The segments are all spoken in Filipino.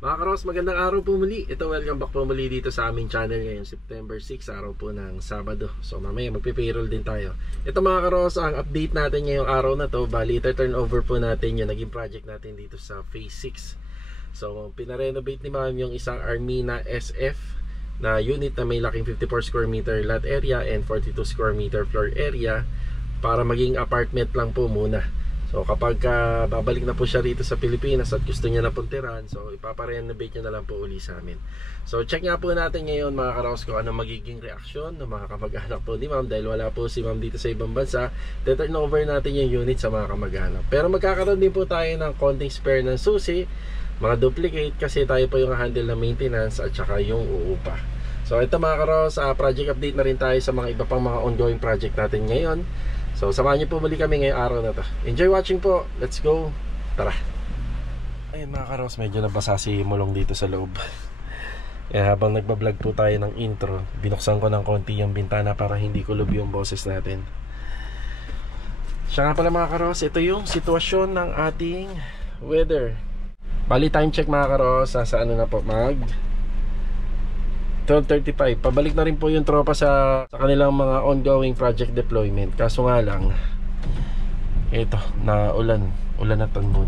Mga karos, magandang araw po muli. Ito, welcome back po muli dito sa aming channel ngayon, September 6, araw po ng Sabado. So mamaya magpe-payroll din tayo. Ito mga karos, ang update natin ngayong araw na to, bali turnover po natin yung naging project natin dito sa Phase 6. So pinarenovate ni ma'am yung isang Armina SF na unit na may laking 54 square meter lot area and 42 square meter floor area para maging apartment lang po muna. So kapag babalik na po siya rito sa Pilipinas at gusto niya na pagtirahan, so ipaparenovate niya na lang po uli sa amin. So check nga po natin ngayon mga karaos kung ano magiging reaksyon ng mga kamag-anak po ni ma'am, dahil wala po si ma'am dito sa ibang bansa. Turn over natin yung unit sa mga kamag-anak. Pero magkakaroon din po tayo ng konting spare ng susi, mga duplicate, kasi tayo po yung handle ng maintenance at saka yung uupa. So ito mga karaos, project update na rin tayo sa mga iba pang mga ongoing project natin ngayon. So samahan niyo po muli kami ngayong araw na to. Enjoy watching po. Let's go. Tara. Ayun mga karos, medyo nabasa si Mulong dito sa loob. Kaya habang nagbablog po tayo ng intro, binuksan ko ng konti yung bintana para hindi kulob yung boses natin. Siya nga pala mga karos, ito yung sitwasyon ng ating weather. Bali time check mga karos, sa ano na po, mag 12:35. Pabalik na rin po yung tropa sa kanilang mga ongoing project deployment. Kaso nga lang, ito, na ulan na tanbon.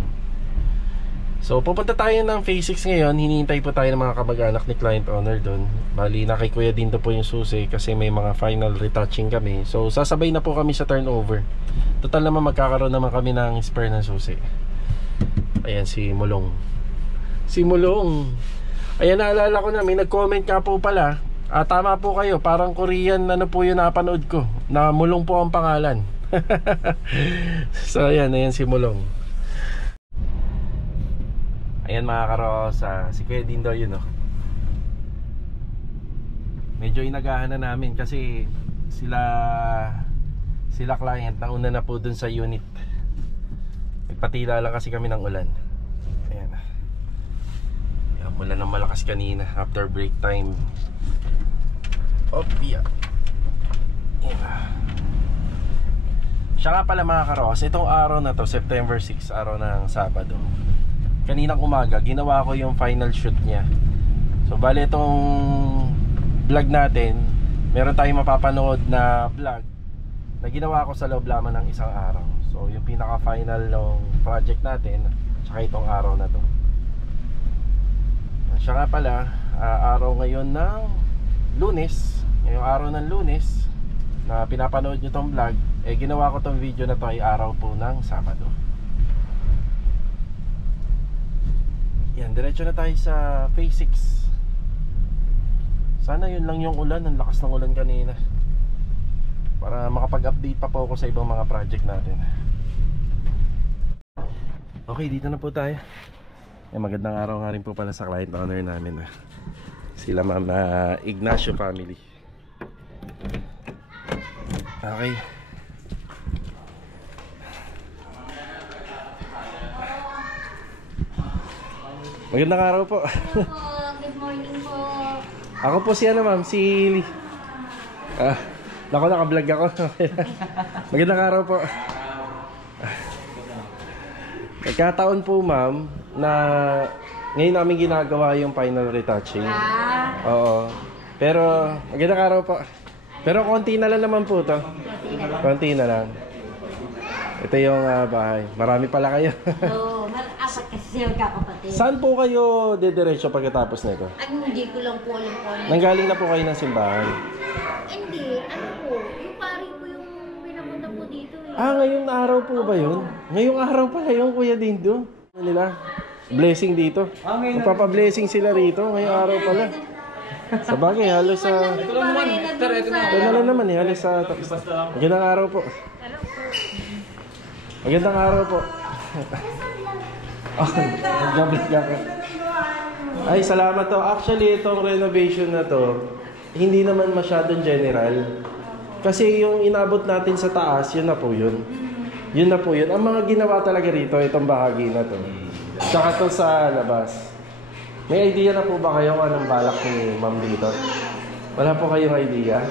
So pupunta tayo ng Phase 6 ngayon. Hinihintay po tayo ng mga kamag-anak ni client owner doon. Bali na kay Kuya Dindo po yung susi kasi may mga final retouching kami. So sasabay na po kami sa turnover. Total naman magkakaroon naman kami ng spare ng susi. Ayan si Mulong. Si Mulong. Ayan, naalala ko na, may nag-comment ka po pala. Tama po kayo, parang Korean ano po yung napanood ko, na Mulong po ang pangalan. So ayan si Mulong. Ayan mga karos, si Kuya Dindo yun Medyo inagahan na namin kasi sila client nauna na po dun sa unit. Nagpatila lang kasi kami ng ulan. Ayan, mula ng malakas kanina after break time. Opya. Siya nga pala mga karos, itong araw na to, September 6, araw ng Sabado, kaninang umaga ginawa ko yung final shoot niya. So bali itong vlog natin, meron tayong mapapanood na vlog na ginawa ko sa loob lamang ng isang araw. So yung pinaka final ng project natin, tsaka itong araw na to. Siya nga pala, araw ngayon ng Lunes. Ngayong araw ng Lunes na pinapanood nyo tong vlog, ginawa ko tong video na to ay araw po ng Sabado. Yan, diretso na tayo sa Phase 6. Sana yun lang yung ulan, ang lakas ng ulan kanina, para makapag-update pa po ako sa ibang mga project natin. Okay, dito na po tayo. Magandang araw nga rin po pala sa client owner namin, sila Ma'am Ignacio family. Okay. Magandang araw po. Good morning po. Ako po si ma'am, si Lee. Naka-vlog ako. Magandang araw po. Nagkataon po ma'am na ngayon namin ginagawa yung final retouching. Oo. Pero magandang araw po. Pero konti na lang naman po to. Konti na lang. Ito yung bahay. Marami pala kayo. Oo, apat kasi yung kakapatid. Saan po kayo didiretso pagkatapos nito? Hindi ko lang po alam po. Nanggaling na po kayo ng simbahan? Hindi, ano po, yung pari po yung pinapunta po dito eh. Ngayong araw po ba yun? Ngayong araw pala yung Kuya Dindo. Ano nila? Blessing dito. Magpapa-blessing sila rito. Ngayong araw pala. Sa bagay, halos sa... Ito na lang naman halos sa... Magandang araw po. Magandang araw po. Ay, salamat to. Actually, itong renovation na to, hindi naman masyadong general. Kasi yung inabot natin sa taas, yun na po yun. Yun na po yun. Ang mga ginawa talaga rito, itong bahagi na to. Tsaka to sa labas. May idea na po ba kayo kung anong balak ni ma'am dito? Wala po kayong idea?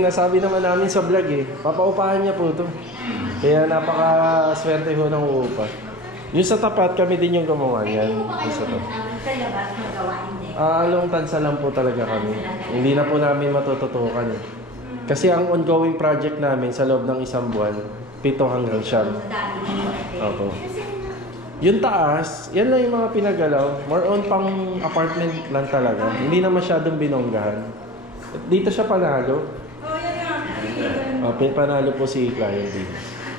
Nasabi naman namin sa vlog papaupahan niya po to. Kaya napaka-swerte ho ng uupa. Yung sa tapat, kami din yung gumawa niyan. Yung sa tapat. Sa labas magawa hindi. Along tansa lang po talaga kami. Hindi na po namin matututukan. Kasi ang ongoing project namin sa loob ng isang buwan, 7 hanggang 9. Opo. Yung taas, yan lang yung mga pinagalaw. More on pang apartment lang talaga. Hindi na masyadong binonggahan. Dito siya panalo. Panalo po si client din.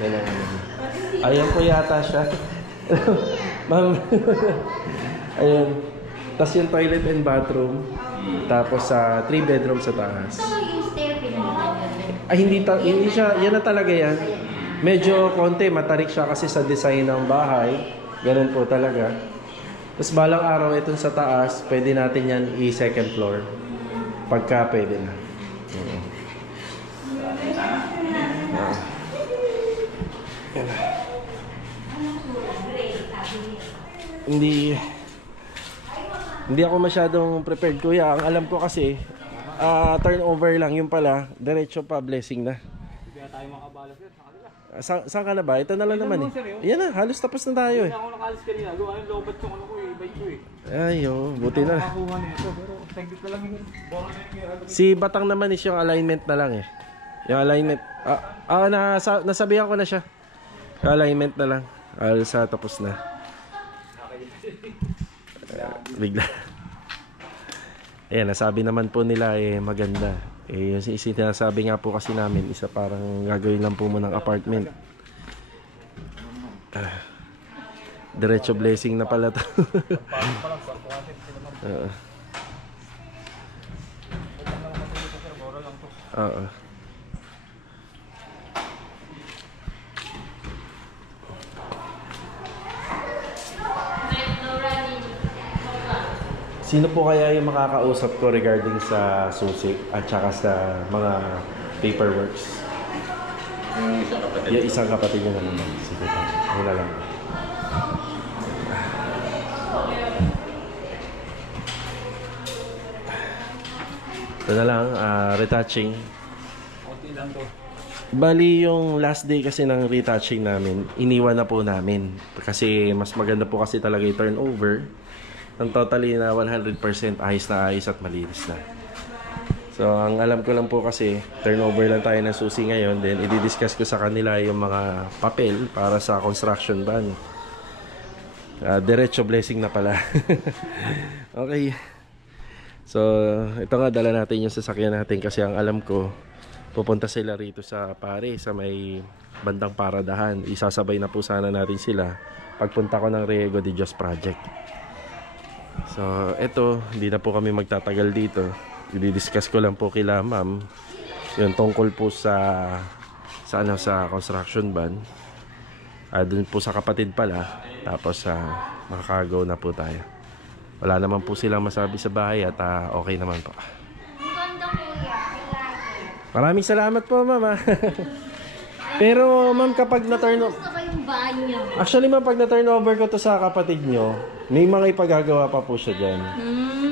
Yan ang ano. Ayan po yata siya. Ma'am. Ayun. Tapos yung toilet and bathroom. Tapos sa 3 bedroom sa taas. Ito yung stair pinag-alagyan. Ay hindi siya, yan na talaga yan. Medyo konti, matarik siya kasi sa design ng bahay. Ganun po talaga. Tapos balang araw itong sa taas, pwede natin yan i-second floor. Pagka pwede na. Yan. Hindi ako masyadong prepared, kuya. Ang alam ko kasi turnover lang, yung pala diretso pa blessing na. Hindi na tayo makabala sir sa kanila. Saan ka na ba? Ito na lang naman eh. Yan na, halos tapos na tayo eh. Hindi na ako nakalis kanina. Gawa yung lobat yung ano ko eh, bike ko eh. Ay, buti na. Nakakuha nito pero technique na lang yung Si Batang naman is yung alignment na lang eh. Yung alignment. Nasabihan ko na siya. Yung alignment na lang. Sa tapos na. Bigla. Ayan, nasabi naman po nila eh maganda. Eh, yung sinasabi nga po kasi namin, isa parang gagawin lang po mo ng apartment. Diretso blessing na pala to. Oo. Sino po kaya yung makakausap ko regarding sa susi at saka sa mga paperworks? Yung isang kapatid niya na naman. Sige po. Wala lang. Ito na lang, retouching. konti lang to. Bali yung last day kasi ng retouching namin, iniwan na po namin. Kasi mas maganda po kasi talaga yung turnover. Ang totally na 100% ayos na ayos at malinis na. So ang alam ko lang po kasi turnover lang tayo ng susi ngayon. Then i-discuss ko sa kanila yung mga papel para sa construction ban. Diretso blessing na pala. Okay. So ito nga, dala natin yung sasakyan natin kasi ang alam ko pupunta sila rito sa Pare sa may bandang paradahan. Isasabay na po sana natin sila pagpunta ko ng Riego de Dios project. So, eto, hindi na po kami magtatagal dito. I-discuss ko lang po kila ma'am yung tungkol po sa construction ban. Doon po sa kapatid pala. Tapos, makakagaw na po tayo. Wala naman po silang masabi sa bahay at okay naman po. Ang ganda kuya, I like it. Maraming salamat po, ma'am. Pero, ma'am, kapag na-turn Gusto ko yung banyo. Actually, ma'am, pag na-turn over ko to sa kapatid nyo, may mga ipagagawa pa po siya dyan.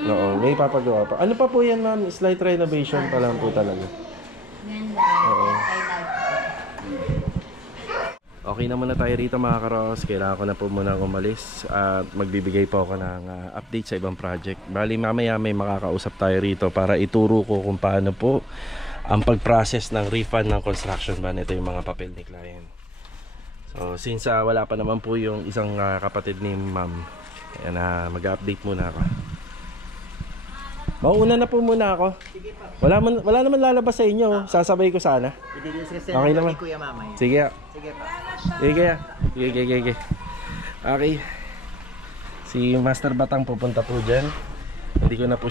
Oo, may ipapagawa pa. Ano pa po yan, ma'am? Slight renovation pa lang po talaga. Ganda. Oo. I like it. Okay na muna tayo rito, mga karos. Kailangan ko na po muna umalis at magbibigay po ako ng update sa ibang project. Bali, mamaya may makakausap tayo rito para ituro ko kung paano po ang pag-process ng refund ng construction ban. Ito yung mga papel ni client. So since wala pa naman po yung isang kapatid ni ma'am, ayan, mag-update muna ako. Mauuna na po muna ako. Wala naman lalabas sa inyo. Sasabay ko sana. Okay naman. Kuya mamay. Sige. Sige pa. Sige. Okay. Si Master Batang pupunta po dyan. Hindi ko na po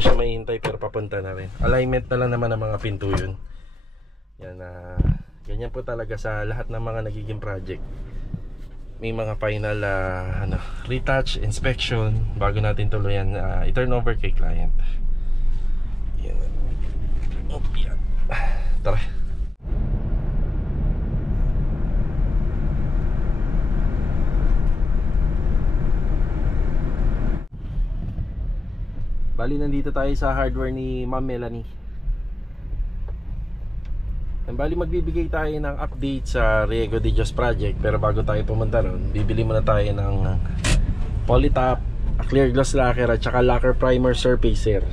siya mahihintay pero papunta na rin. Alignment na lang naman ng mga pinto yun. Yan, ganyan po talaga sa lahat ng mga nagiging project. May mga final retouch, inspection bago natin tuluyan i-turn over kay client. Yan. Yan. Tara. Bali, nandito tayo sa hardware ni Ma'am Melanie. Yan, bali magbibigay tayo ng update sa Riego de Dios project. Pero bago tayo pumunta ron, bibili muna tayo ng polytop, clear glass lacquer at saka lacquer primer surfacer.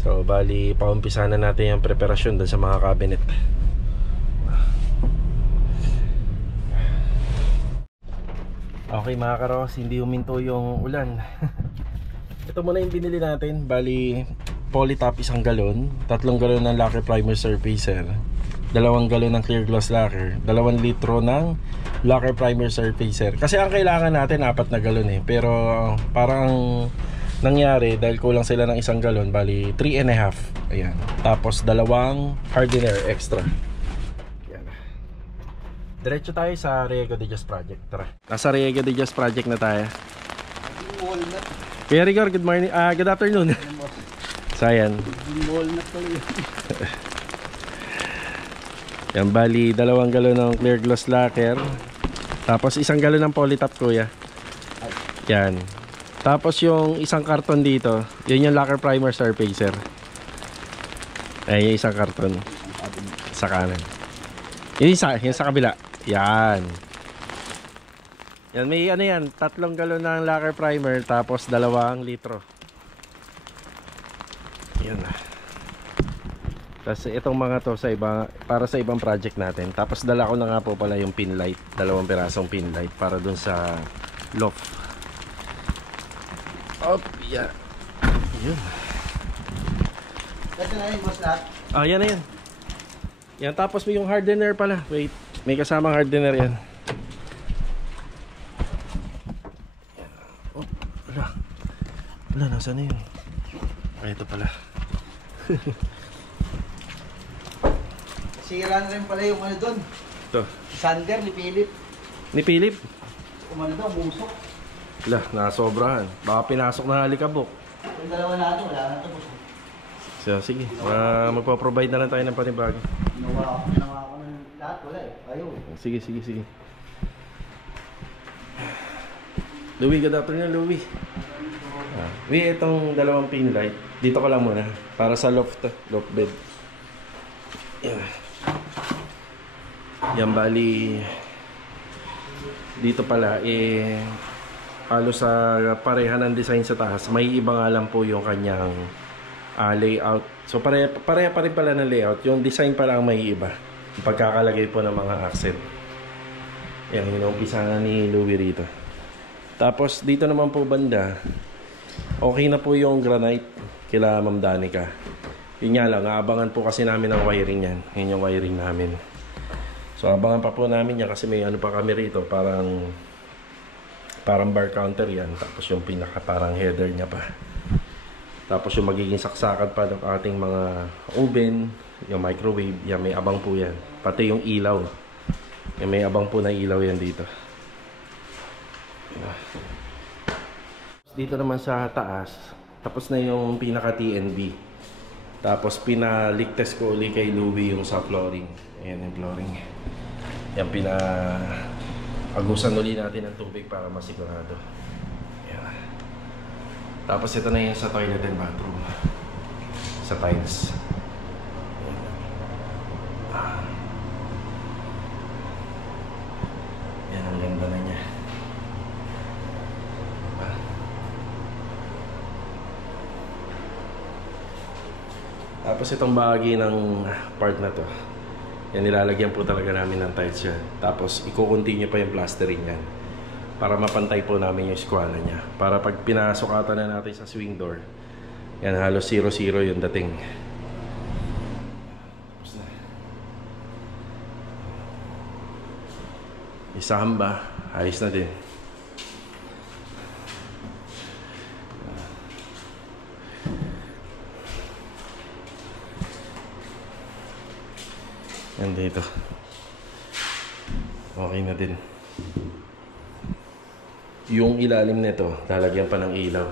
So bali paumpisa na natin yung preparasyon dun sa mga cabinet. Okay mga karos, hindi huminto yung ulan. Ito muna yung binili natin. Bali polytop 1 galon, 3 galon ng lacquer primer surfacer, 2 galon ng clear glass lacquer, 2 litro ng lacquer primer surfacer. Kasi ang kailangan natin 4 na galon eh. Pero parang nangyari dahil kulang sila ng 1 galon, bali 3.5. Ayan. Tapos 2 hardener extra. Ayan. Diretso tayo sa Riego de Dios project. Tara. Nasa Riego de Dios project na tayo. Kuya Rigor, good morning. Good afternoon. Sayan. Walnut pala yun. Yan, bali 2 galon ng clear glass lacquer. Tapos 1 galon ng polytop, kuya. Yan. Tapos yung 1 karton dito, yun yung lacquer primer surfacer. Ay, yung 1 karton sa kanan. Yung sa kabila. Yan. Yan, may ano yan, 3 galon ng lacquer primer tapos 2 litro. Yan. Tapos itong mga to sa iba, para sa ibang project natin. Tapos dala ko na nga po pala yung pin light, 2 pirasong pin light para dun sa loft. Op, yeah. Yun. Ito na yung boss lahat. Yan na yan. Yan, tapos may yung hardener pala. Wait, may kasamang hardener yan. Oh, wala, nasaan na yun? Ay, ito pala. Sira na rin pala yung ano doon. Ito. Sander ni Philip. Ni Philip? Umano daw, musok. Wala, nasobrahan. Baka pinasok na halikabok. Yung dalawa natin, wala na ito boss. So, sige, magpo-provide na lang tayo ng panibago. Ginawa ko ng lahat, wala eh. Ayaw eh. Sige, sige, sige. Louie, good afternoon, Louie. Itong 2 pin light. Dito ko lang muna. Para sa loft bed. Yan. Yan, bali dito pala halos sa pareha ng design sa taas. May iba nga lang po yung kanyang layout. So pareha pa rin pala ng layout. Yung design pala ang may iba. Yung pagkakalagay po ng mga accent. Yan, inumpisa na ni Louie rito. Tapos dito naman po banda, okay na po yung granite kila Ma'am Danica. Yun nga lang, aabangan po kasi namin ang wiring yan. Yun yung wiring namin. So abangan pa po namin yan kasi may ano pa kami rito, parang bar counter yan. Tapos yung pinaka parang header niya pa. Tapos yung magiging saksakan pa ng ating mga oven, yung microwave, yan may abang po yan. Pati yung ilaw. Yan, may abang po na ilaw yan dito. Dito naman sa taas, tapos na yung pinaka TNB. Tapos pinaligtas ko ulit kay Louie yung sa flooring. Ayan yung flooring. Yan, agusan ulit natin ng tubig para masigurado. Ayan. Tapos ito na yung sa toilet and bathroom. Sa tiles. Yan, ang ganda na niya. Tapos itong bahagi ng part na to, yan, nilalagyan po talaga namin ng tiles yan. Tapos i-continue pa yung plastering yan para mapantay po namin yung eskwala niya. Para pag pinasukatan na natin sa swing door, yan, halos 0-0 yung dating. Tapos na. Isamba, ayos na din. Yan dito. Okay na din. Yung ilalim nito, lalagyan pa ng ilaw.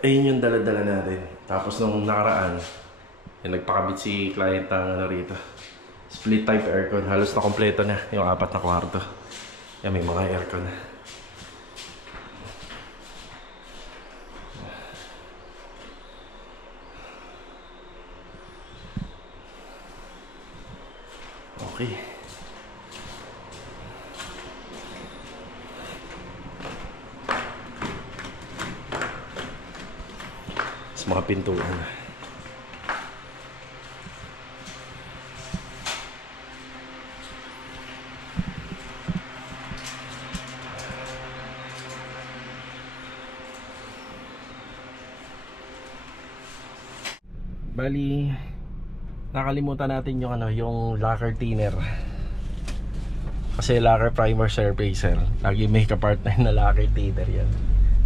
Ayun yung dala-dala natin. Tapos nung nakaraan, nagpakabit si client ng ano rito. Split type aircon. Halos na kompleto na yung 4 na kwarto. Yan, may mga aircon na. Okay. Sa mga pintuan. Bali, nakalimutan natin yung yung lacquer thinner. Kasi lacquer primer surfacer, lagi may kapartner na lacquer thinner yan.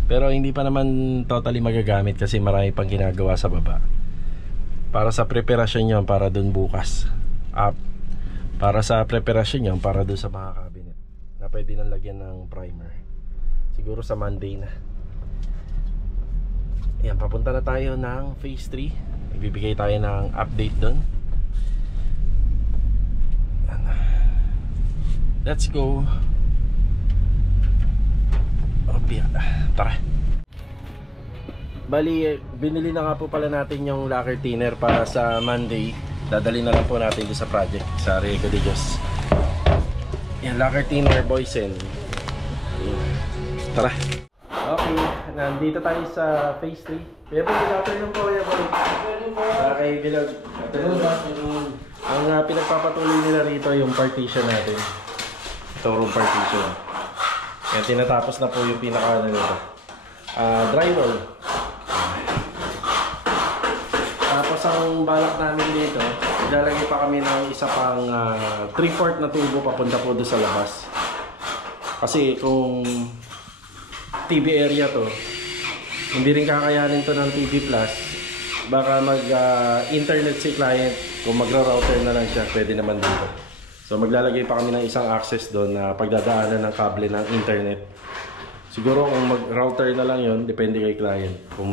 Pero hindi pa naman totally magagamit kasi marami pang ginagawa sa baba. Para sa preparasyon yun, para dun bukas. Para sa preparasyon yun, para dun sa mga cabinet na pwede nang lagyan ng primer. Siguro sa Monday na. Ayan, papunta na tayo ng phase 3. Ibibigay tayo ng update doon. Let's go. Tara. Bali, binili na nga po pala natin yung lacquer thinner para sa Monday. Dadali na lang po natin sa project sa Riego de Dios. Yan, lacquer thinner Boysen. Tara. Okay, nandito tayo sa phase 3. Kaya po, afternoon po, kaya po. Okay, Bilog. Afternoon. Ang pinagpapatuloy nila rito yung partition natin. Ito, room partition. Yan, tinatapos na po yung pinaka nito. Drywall. Tapos ang balak namin dito, ilalagay pa kami ng isa pang 3/4 na tubo papunta po doon sa labas. Kasi kung TV area to, hindi rin kakayanin to ng TV Plus. Baka mag-internet si client. Kung magra-router na lang siya, pwede naman dito. So maglalagay pa kami ng isang access doon na pagdadaanan ng kable ng internet. Siguro kung mag-router na lang yon, depende kay client. Kung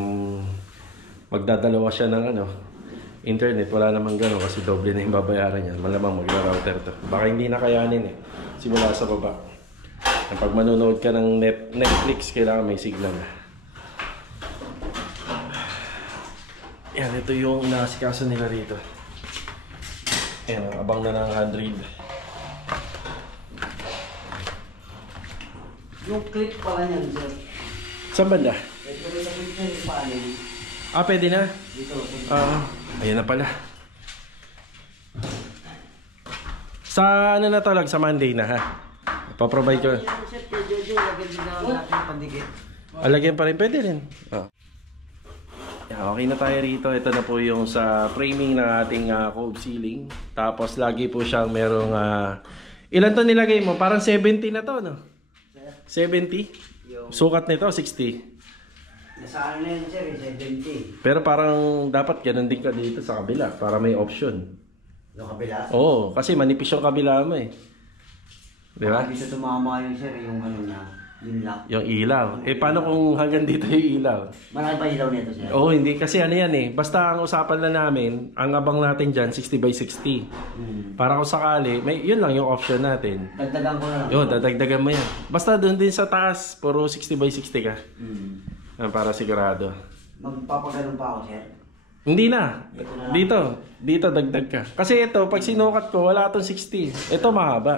magdadalawa siya ng internet, wala namang gano'n kasi doble na yung babayaran niya. Malamang magra-router to. Baka hindi na kayanin simula sa baba. Pag manonood ka ng Netflix, kailangan may signal. Yan, ito yung nasikaso nila rito. Yan, abang na ng 100. Yung clip pala niyan, sir. Saan banda? Ito rin sa clip niya yung panel. Pwede na? Dito. Ayan na pala. Sa na talag? Sa Monday na, ha? Pa-provide ko. Sir, kay Jojo, lagyan din natin pandikit. Lagyan pa rin, pwede rin. Okay na tayo rito. Ito na po yung sa framing ng ating cove ceiling. Tapos lagi po siyang merong ilan to nilagay mo? Parang 70 na to, no? 70? Sukat nito 60. Nasa ano na yun, sir, 70. Pero parang dapat ganun din ka dito sa kabila para may option. Yung kabila? Oo, kasi manipis yung kabila mo eh. Di ba? Dito tumama yun, sir, yung yun lang. Yung ilaw. Paano kung hanggang dito yung ilaw? Malaki pa ilaw nito, sir? Oo, hindi. Kasi basta ang usapan na namin, ang abang natin dyan, 60 by 60. Para kung sakali, yun lang yung option natin. Dagdagan ko na lang. Yun, dadagdagan mo yan. Basta doon din sa taas, puro 60 by 60 ka. Para sigurado. Magpapaganon pa ako, sir? Hindi na. Dito dagdag ka. Kasi ito, pag sinukat ko, wala itong 60. Ito mahaba.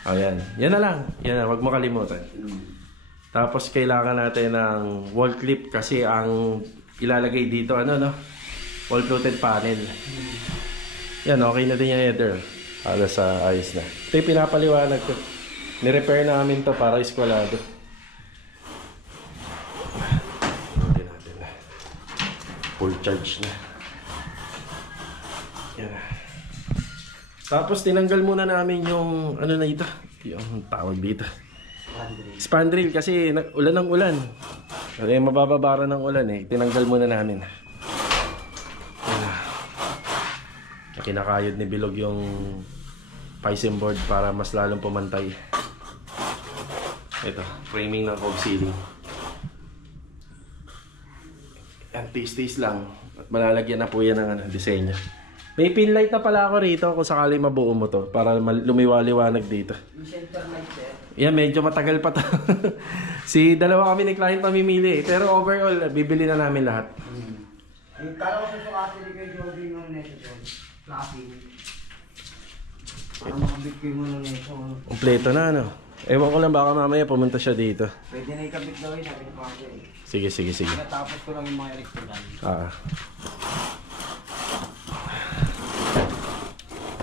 Ayan. Yan na lang. Yan na, wag mo kalimutan. Tapos kailangan natin ng wall clip kasi ang ilalagay dito, wall fluted panel. Yan, okay na din yung header. Halos ayos na. Ito yung pinapaliwanag ko. Ni-repair namin to para eskwalado. Natin na. Full charge na. Yan na. Tapos tinanggal muna namin yung na ito, yung tawag dito. Spandrel kasi ulan ng ulan. Kasi mabababara ng ulan Tinanggal muna namin. Kinakayod ni Bilog yung pisum board para mas lalong pumantay. Ito, framing ng cove ceiling. Yan, taste lang. At malalagyan na po yan ng disenyo. May pin light na pala ako rito kung sakali mabuo mo to para lumiwaliwanag dito. Yung center light, sir? Yan, medyo matagal pa to. Dalawa kami ni client pamimili. Pero overall, bibili na namin lahat. Kala ko sa sukati ni kay Jody ng neto, sir. Fluffy. Para makabit ko yung ano na ito. Kompleto na ano. Ewan ko lang baka mamaya pumunta siya dito. Pwede na ikabit daw yun, sabi ko pa ako eh. Sige, sige, sige. Natapos ko lang yung mga electrical.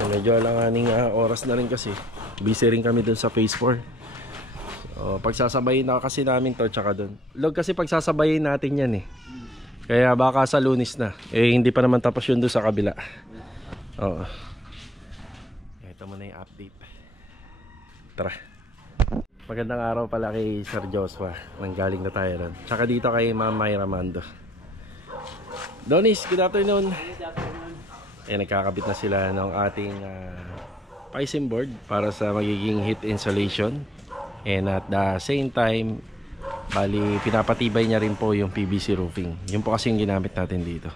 Medyo alanganing oras na rin kasi. Busy rin kami dun sa phase 4. So, pagsasabayin na kasi namin to tsaka dun. Log kasi pagsasabayin natin yan eh. Kaya baka sa Lunes na. Eh hindi pa naman tapos yun dun sa kabila. Oo. Ito muna yung update. Tara. Magandang araw pala kay Sir Joshua. Nanggaling na tayo ron. Tsaka dito kay Ma'am Myra Mando. Donis, good afternoon. Nagkakabit na sila ng ating piping board para sa magiging heat insulation. And at the same time, bali pinapatibay niya rin po yung PVC roofing. Yun po kasi yung ginamit natin dito.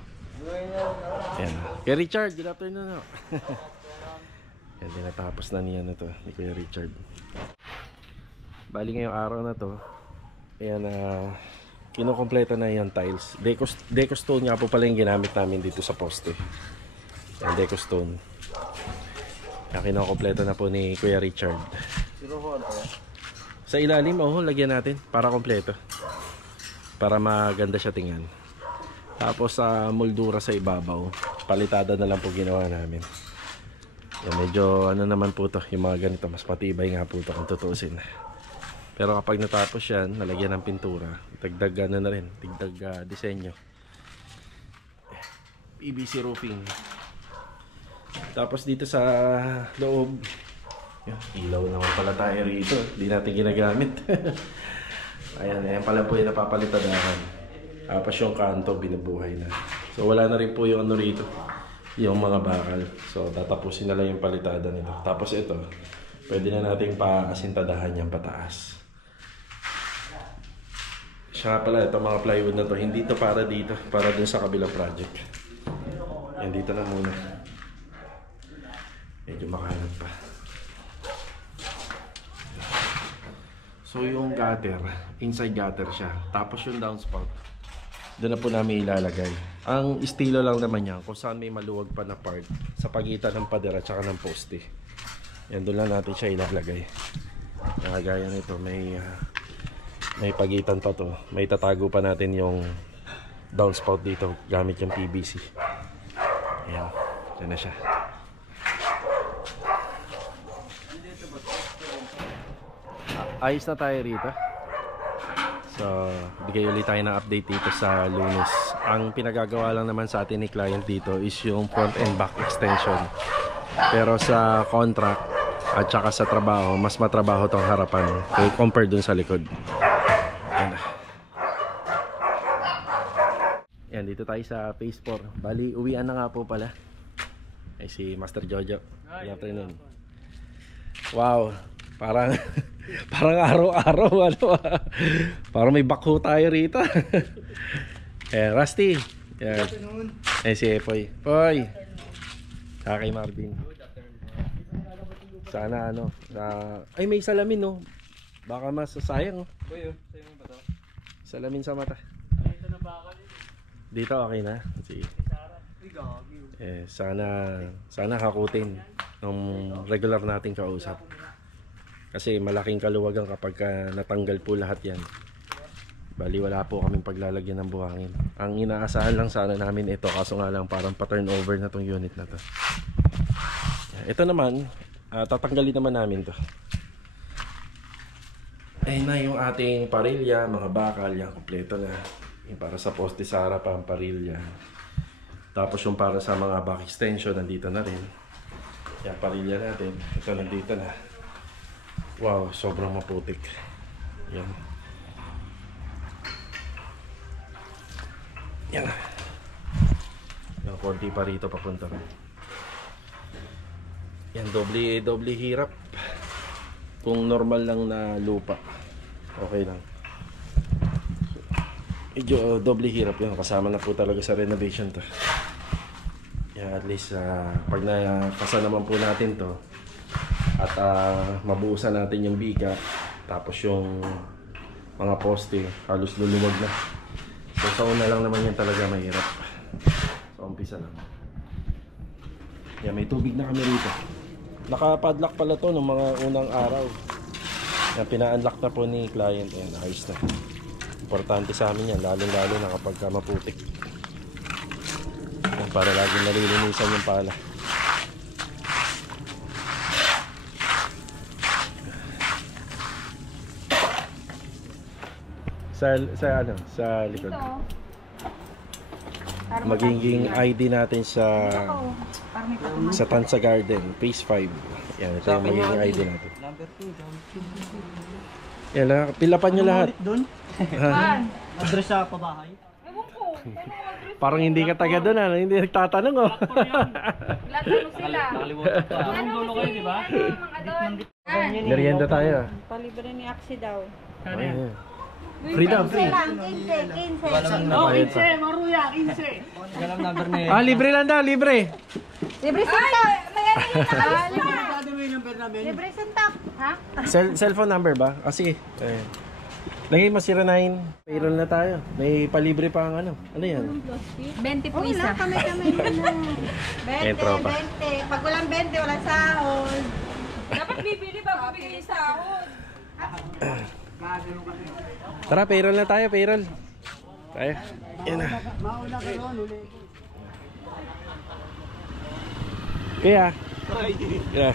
Ayan. Kay Richard, good afternoon. Yan, natapos na niya na to ni Kuya Richard. Bali ngayong araw na to, ayan, kinukompleto na yung tiles. Deco stone nga po pala yung ginamit namin dito sa poste. Ayan, deco stone. Ayan, kinukompleto na po ni Kuya Richard. Sa ilalim, lagyan natin para kompleto. Para maganda siya tingnan. Tapos sa moldura sa ibabaw, palitada na lang po ginawa namin. Yan, medyo ano naman po to, yung mga ganito, mas matibay nga po to kung tutuusin. Pero kapag natapos yan, nalagyan ng pintura, dagdag ano na rin, dagdag disenyo. PVC roofing. Tapos dito sa loob, ilaw naman pala tayo rito, hindi natin ginagamit. Ayan pala po yung napapalitadahan. Tapos yung kanto, binubuhay na. So wala na rin po yung ano rito, yung mga bakal. So tatapusin na lang yung palitada nito. Tapos ito, pwede na nating paasintadahan yung pataas. Siya pala, ito mga plywood na to, hindi to para dito, para dun sa kabilang project. Yan, dito na muna. Medyo makalat pa. So yung gutter, inside gutter siya. Tapos yung downspout, doon na po namin ilalagay. Ang estilo lang naman yan, kung saan may maluwag pa na part sa pagitan ng pader at saka ng poste. Yan, doon lang natin siya ilalagay. Gaya nito, may pagitan pa to. May tatago pa natin yung downspout dito gamit yung PVC. Ayan, dyan na siya. Ayos na tayo rito. So, bigay ulit tayo ng update dito sa Lunes. Ang pinagagawa lang naman sa atin ni client dito is yung front and back extension. Pero sa contract at saka sa trabaho, mas matrabaho tong harapan compare dun sa likod. Yan, dito tayo sa phase 4. Bali, uwian na nga po pala. Ay, si Master Jojo. Good afternoon. Wow, parang araw-araw ano. Parang may bakho tayo rito. Rusty. Yan. Si Epoy. Poy. Saka kay Marvin. Sana ano. Ay, may salamin no. Baka masasayang. Kuya, sa'yo mo ba to? Salamin sa mata. Ito na bakal yun. Dito okay na. Sige. Sana hakutin ng regular nating kausap. Kasi malaking kaluwagan kapag natanggal po lahat yan. Bali wala po kaming paglalagyan ng buhangin. Ang inaasahan lang sana namin ito, kaso nga lang parang pa-turnover na tong unit na to. Ito naman, tatanggalin naman namin to. Ayun na yung ating parilya, mga bakal, yan, kompleto na. Yung para sa poste sa harapan, parilya. Tapos yung para sa mga back extension, nandito na rin. Yan, parilya natin. Ito nandito na. Wow, sobrang maputik. Yan. Yan. Yung konti pa rito papunta rin. Yan, doble hirap. Kung normal lang na lupa, okay lang. Medyo doble hirap yun. Kasama na po talaga sa renovation to. Yeah, at least pag nakasa naman po natin to at mabuusan natin yung biga, tapos yung mga poste halos luluwag na. So sa una lang naman yan talaga mahirap. So umpisa lang. Yeah, may tubig na kami rito. Naka-padlock pala to ng mga unang araw. Yan, pina-unlock na po ni client. Ayan, ayos na. Importante sa amin yan, lalo-lalo na kapag maputik. Yan, para laging nalilinisan yung pala. Sa likod. Ito. Parang Magiging ID natin sa Parang may patungan. sa Tansa Garden, phase 5. Yan, ito yung magiging ID natin. Number 2, Yan lang, pilapan nyo lahat. doon? Saan? Address sa pabahay? Ewan ko. Parang hindi ka taga doon, ano? Hindi nagtatanong, oh. Lahat ano sila. Nakalimutan pa. Ano Dulo kayo, di ba? Mga doon. Merienda tayo. Palibre ni Axie daw. Ayan. Freedom, free. 15. Oh, Bayad pa. 15, Maruya, 15. Galang number na Ah, libre lang daw, libre. Libre sintak. May ano yun nakalis na. yung number namin. Libre sintak. Ha? Cellphone number ba? Ah, sige. Ayan. Lagay mo 09. Payroll na tayo. May palibre pa ang ano. Ano yan? 20 po isa. Kami. 20, Ayan, tropa. 20. Pag walang 20, walang sahod. Dapat bibili bago bigay sahod. Tara, payroll na tayo, payroll. Tayo. Yan na. Kaya. Yeah.